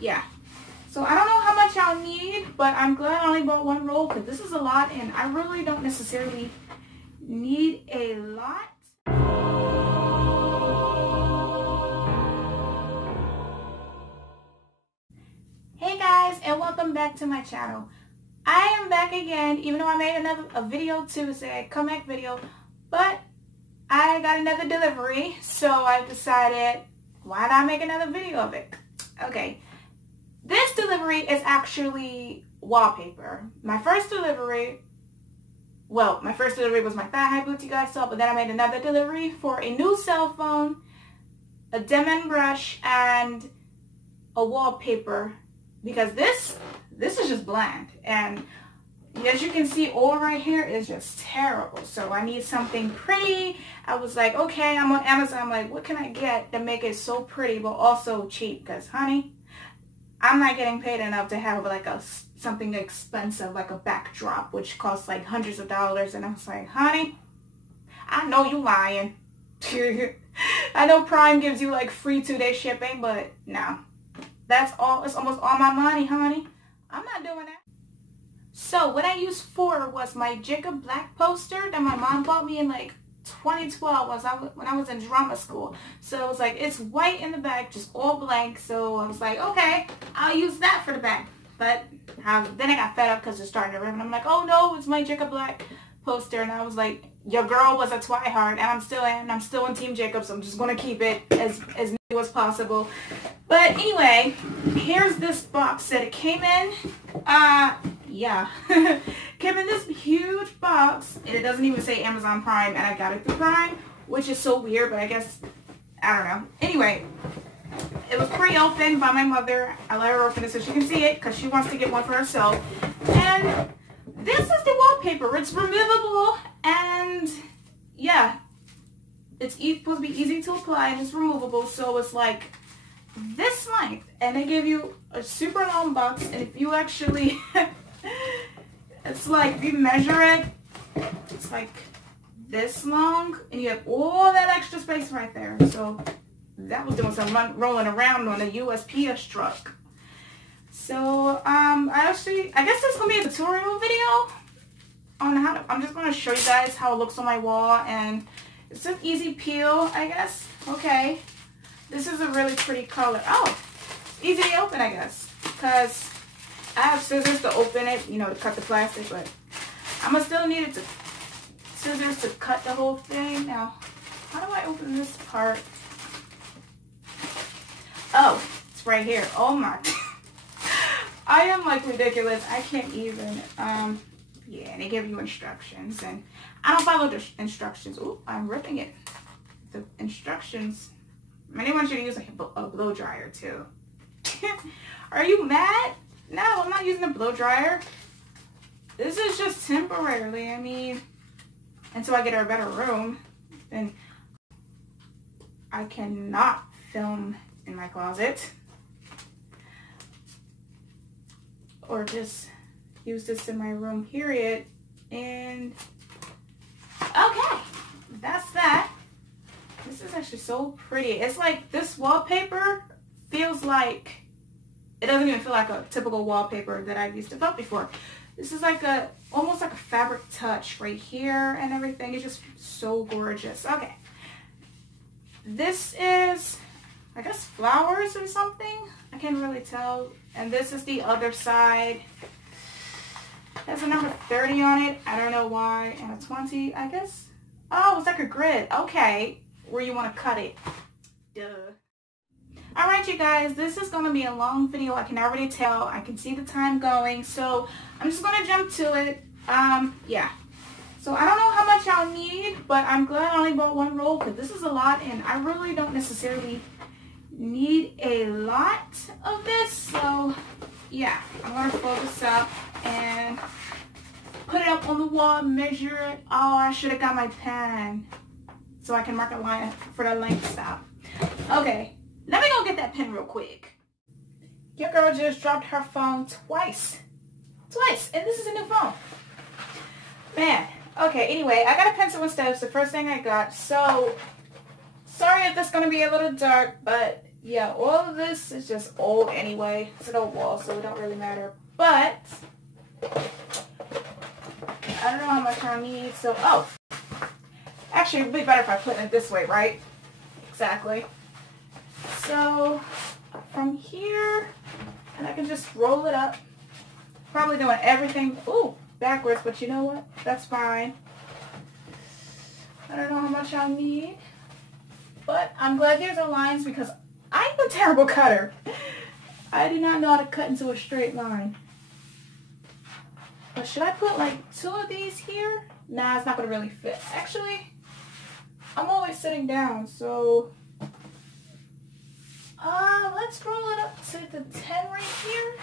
yeah. So I don't know how much I'll need, but I'm glad I only bought one roll because this is a lot and I really don't necessarily need a lot. Hey guys, and welcome back to my channel. I am back again, even though I made a video too, say a comeback video, but I got another delivery, so I decided, why not make another video of it? Okay, this delivery is actually wallpaper. My first delivery was my thigh-high boots you guys saw, but then I made another delivery for a new cell phone, a Demon brush, and a wallpaper, because this is just bland, and as you can see, all right here is just terrible. So I need something pretty. I was like, okay, I'm on Amazon. I'm like, what can I get to make it so pretty but also cheap? Because honey, I'm not getting paid enough to have like something expensive like a backdrop, which costs like hundreds of dollars. And I was like, honey, I know you lying. I know Prime gives you like free 2-day shipping, but no, that's all. It's almost all my money, honey. I'm not doing that. So what I used for was my Jacob Black poster that my mom bought me in like 2012 when I was in drama school. So it was like, it's white in the back, just all blank. So I was like, okay, I'll use that for the back. But then I got fed up because it started to rip, and I'm like, oh no, it's my Jacob Black poster. And I was like, your girl was a twihard, and I'm still in Team Jacob, so I'm just gonna keep it as new as possible. But anyway, here's this box that it came in. Yeah, came in this huge box, and it doesn't even say Amazon Prime, and I got it through Prime, which is so weird, but I guess, I don't know. Anyway, it was pre-opened by my mother. I let her open it so she can see it, because she wants to get one for herself. And this is the wallpaper. It's removable, and yeah, it's supposed to be easy to apply, and it's removable, so it's like this length, and they give you a super long box, and if you actually it's like, if you measure it, it's like this long, and you have all that extra space right there. So that was doing some rolling around on a USPS truck. So I guess this is gonna be a tutorial video on how to, I'm just gonna show you guys how it looks on my wall, and it's an easy peel, I guess. Okay, this is a really pretty color. Oh, it's easy to open, I guess, because I have scissors to open it, you know, to cut the plastic, but I'm gonna still need scissors to cut the whole thing. Now, how do I open this part? Oh, it's right here. Oh my. I am like ridiculous. I can't even. Yeah, they give you instructions, and I don't follow the instructions. Ooh, I'm ripping it. The instructions. And they want you to use a blow dryer too. Are you mad? No, I'm not using a blow dryer. This is just temporarily. I mean, until I get a better room, then I cannot film in my closet, or just use this in my room, period. And okay, that's that. This is actually so pretty. It's like, this wallpaper feels like, it doesn't even feel like a typical wallpaper that I've used to felt before. This is like almost like a fabric touch right here, and everything is just so gorgeous. Okay, this is, I guess, flowers or something. I can't really tell. And this is the other side. There's a number 30 on it. I don't know why. And a 20, I guess. Oh, it's like a grid. Okay, where you want to cut it. Duh. Alright, you guys, this is going to be a long video. I can already tell. I can see the time going. So I'm just going to jump to it. Yeah. So I don't know how much I'll need, but I'm glad I only bought one roll because this is a lot, and I really don't necessarily need a lot of this. So yeah, I'm going to fold this up and put it up on the wall, measure it. Oh, I should have got my pen so I can mark a line for the length stop. Okay, let me go get that pen real quick. Your girl just dropped her phone twice, and this is a new phone. Man, okay, anyway, I got a pencil instead. It's the first thing I got. So, sorry if this is going to be a little dark, but Yeah, all of this is just old anyway. It's an old wall, so it don't really matter. But I don't know how much I need, so actually it'd be better if I put it this way, right? Exactly. So from here, and I can just roll it up. Probably doing everything backwards, but you know what? That's fine. I don't know how much I'll need, but I'm glad there's are lines because I'm a terrible cutter. I do not know how to cut into a straight line. But should I put like 2 of these here? Nah, it's not going to really fit. Actually, I'm always sitting down, so let's roll it up to the 10 right here.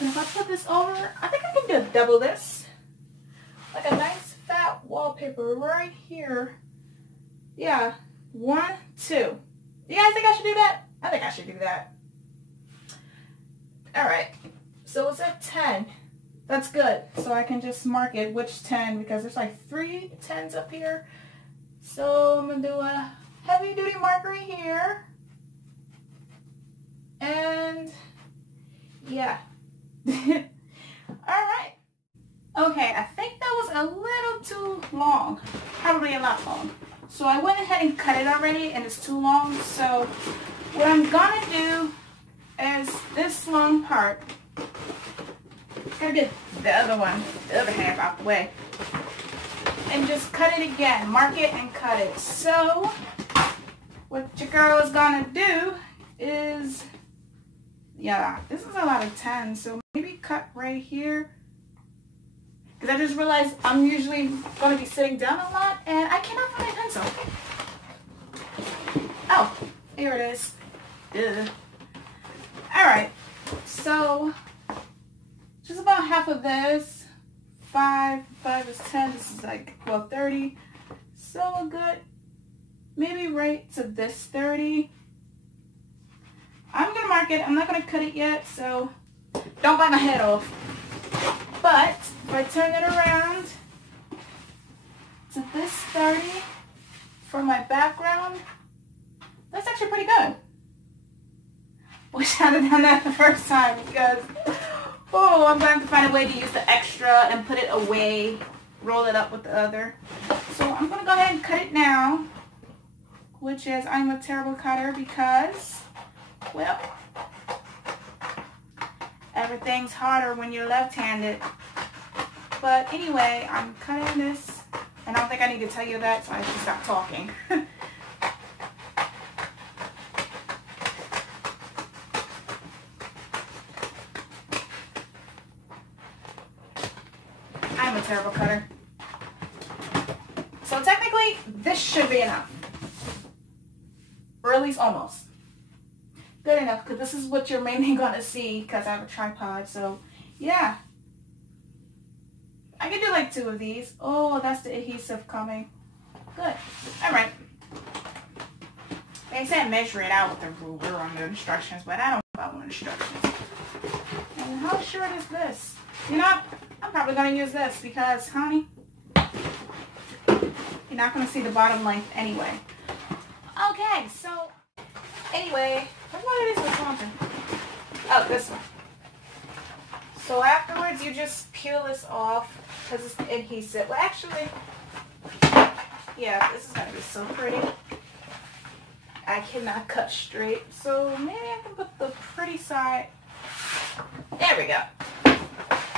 And if I put this over, I think I can do double this. Like a nice fat wallpaper right here. Yeah, 1, 2. You guys think I should do that? I think I should do that. All right, so it's at 10. That's good. So I can just mark it which 10 because there's like 3 10s up here. So I'm gonna do a heavy duty marker here. And yeah. All right. Okay, I think that was a little too long. Probably a lot long. So I went ahead and cut it already and it's too long. So what I'm gonna do is this long part. Gotta get the other one, the other half out the way. And just cut it again. Mark it and cut it. So what your girl is gonna do is, yeah, this is a lot of 10. So maybe cut right here. Because I just realized I'm usually going to be sitting down a lot and I cannot find a pencil. Oh, here it is. Ugh. Alright, so just about half of this. 5 is 10. This is like, well, 30. So a good, maybe right to this 30. I'm going to mark it. I'm not going to cut it yet, so don't bite my head off. But if I turn it around to this 30 for my background, that's actually pretty good. Wish I had done that the first time because, I'm going to have to find a way to use the extra and put it away, roll it up with the other. So I'm going to go ahead and cut it now, which is I'm a terrible cutter because, well, everything's harder when you're left-handed. But anyway, I'm cutting this, and I don't think I need to tell you that, so I should stop talking. I'm a terrible cutter. So technically, this should be enough. Or at least almost. Good enough, because this is what you're mainly going to see, because I have a tripod, so yeah. I can do like 2 of these. Oh, that's the adhesive coming. Good. Alright. They said measure it out with the ruler on the instructions, but I don't know about instructions. And how short is this? You know, I'm probably going to use this because, honey, you're not going to see the bottom length anyway. Okay, so anyway, what is this one? Oh, this one. So afterwards, you just peel this off because it's adhesive. Well, actually, yeah, this is going to be so pretty. I cannot cut straight, so maybe I can put the pretty side. There we go.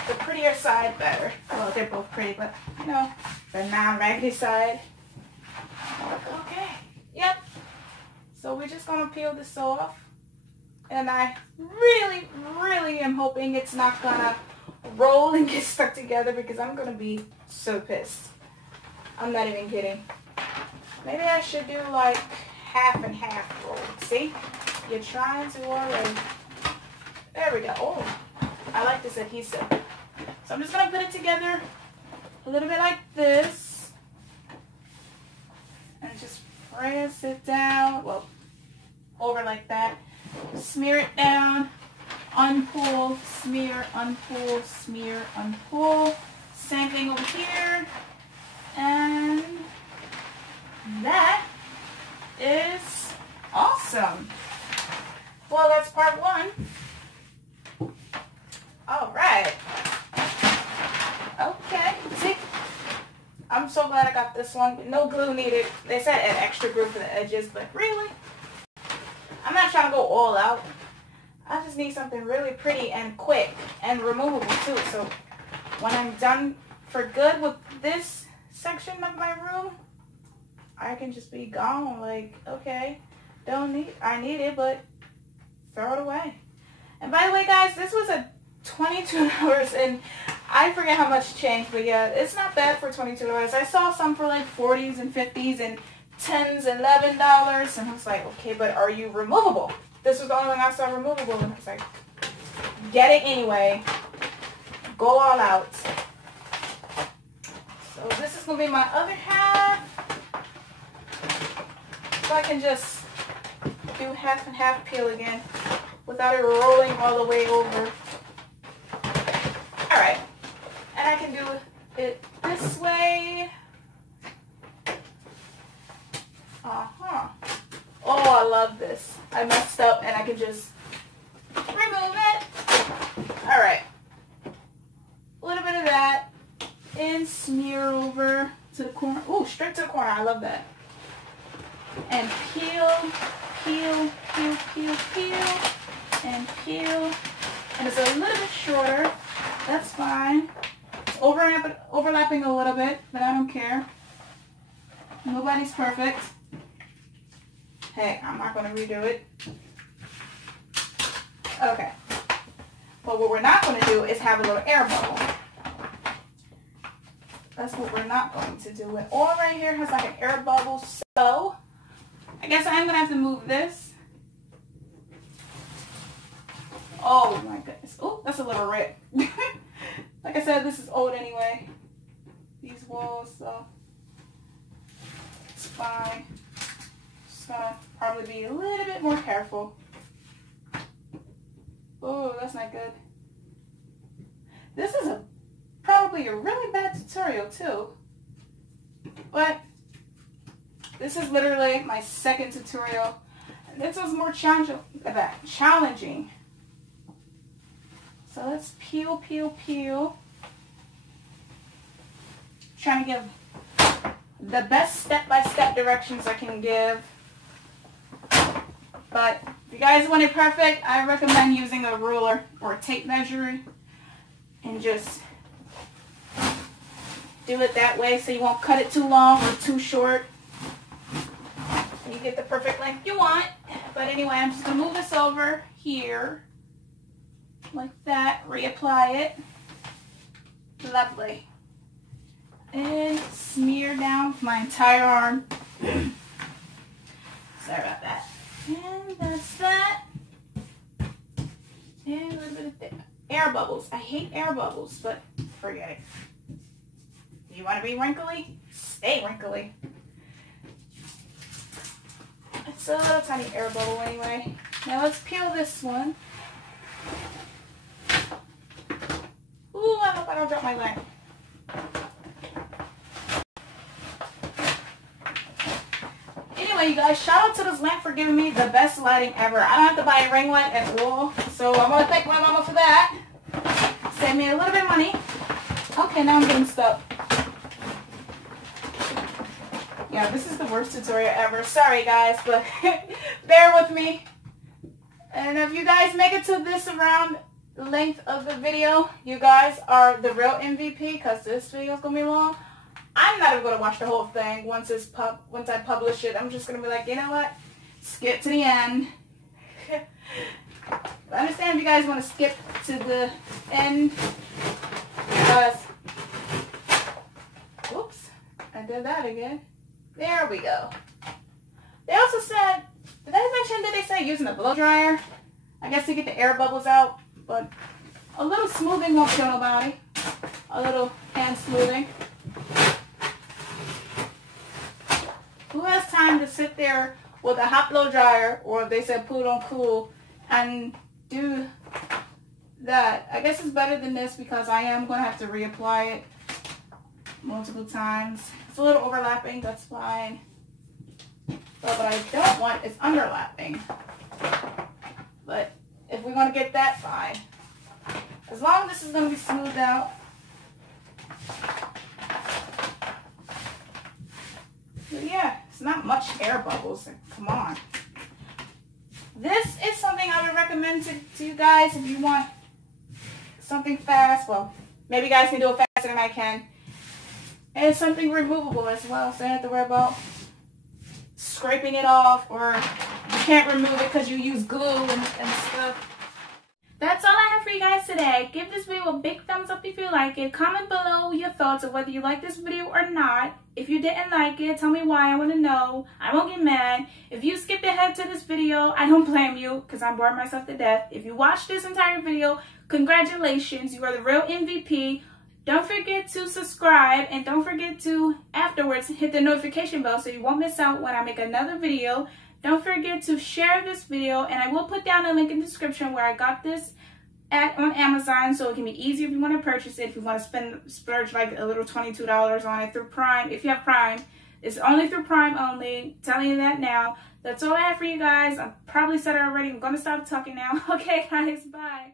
The prettier side better. Well, they're both pretty, but you know, the non-raggedy side. Okay. Yep. So we're just gonna peel this off, and I really, really am hoping it's not gonna roll and get stuck together because I'm gonna be so pissed. I'm not even kidding. Maybe I should do like half and half roll. See? You're trying to already. There we go. Oh, I like this adhesive. So I'm just going to put it together a little bit like this. And just press it down. Well, over like that. Smear it down. Unpull, smear, unpull, smear, unpull. Same thing over here. And that is awesome. Well, that's part one. All right. Okay. See, I'm so glad I got this one. No glue needed. They said add extra glue for the edges, but really, I'm not trying to go all out. I just need something really pretty and quick and removable too. So when I'm done for good with this section of my room, I can just be gone. Like, okay, I need it, but throw it away. And by the way, guys, this was a $22, and I forget how much changed, but yeah, it's not bad for $22. I saw some for like 40s and 50s and 10s, $11, and I was like, okay, but are you removable? This was the only one I saw removable, and I was like, get it anyway. Go all out. So this is going to be my other half. So I can just do half and half peel again without it rolling all the way over. Alright. And I can do it this way. Uh-huh. Oh, I love this. I messed up and I can just remove it. Alright. A little bit of that. And smear over to the corner. Oh, straight to the corner. I love that. And peel, peel, peel, peel, peel, and peel. And it's a little bit shorter. That's fine. It's overlapping a little bit, but I don't care. Nobody's perfect. Hey, I'm not going to redo it. Okay. But what we're not going to do is have a little air bubble. That's what we're not going to do. And all right here has like an air bubble. So I guess I am going to have to move this. Oh my goodness. Oh, that's a little red. Like I said, this is old anyway. These walls, so it's fine. Just gonna probably be a little bit more careful. Oh, that's not good. This is probably a really bad tutorial too. But this is literally my second tutorial. And this was more challenging. So let's peel, peel, peel. Trying to give the best step-by-step directions I can give. But if you guys want it perfect, I recommend using a ruler or a tape measure and just do it that way so you won't cut it too long or too short. You get the perfect length you want. But anyway, I'm just going to move this over here like that. Reapply it. Lovely. And smear down my entire arm. Sorry about that. And that's that. And a little bit of air bubbles. I hate air bubbles, but forget it. You want to be wrinkly? Stay wrinkly. It's a little tiny air bubble anyway. Now let's peel this one. Ooh, I hope I don't drop my lamp. Anyway, you guys, shout out to this lamp for giving me the best lighting ever. I don't have to buy a ring light at all, so I'm going to thank my mama for that. Save me a little bit of money. Okay, now I'm getting stuck. Yeah, this is the worst tutorial ever. Sorry, guys, but bear with me. And if you guys make it to this around the length of the video, you guys are the real MVP, because this video is going to be long. I'm not even going to watch the whole thing once I publish it. I'm just going to be like, you know what? Skip to the end. I understand if you guys want to skip to the end. Because, whoops, I did that again. There we go. They also said, did I mention that they say using a blow dryer? I guess to get the air bubbles out. But a little smoothing won't kill nobody. A little hand smoothing. Who has time to sit there with a hot blow dryer, or if they said put it on cool, and do that? I guess it's better than this because I am going to have to reapply it multiple times. It's a little overlapping, that's fine. So what I don't want is underlapping. But if we want to get that, fine. As long as this is going to be smoothed out. But yeah, it's not much air bubbles. Come on. This is something I would recommend to you guys if you want something fast. Well, maybe you guys can do it faster than I can. And it's something removable as well, so you don't have to worry about scraping it off, or you can't remove it because you use glue and stuff. That's all I have for you guys today. Give this video a big thumbs up if you like it. Comment below your thoughts of whether you like this video or not. If you didn't like it, tell me why. I want to know. I won't get mad. If you skipped ahead to this video, I don't blame you because I'm bored myself to death. If you watched this entire video, congratulations. You are the real MVP. Don't forget to subscribe, and don't forget to afterwards hit the notification bell so you won't miss out when I make another video. Don't forget to share this video, and I will put down a link in the description where I got this on Amazon, so it can be easier if you want to purchase it. If you want to splurge like a little $22 on it through Prime. If you have Prime, it's only through Prime only. Telling you that now. That's all I have for you guys. I probably said it already. I'm going to stop talking now. Okay, guys. Bye.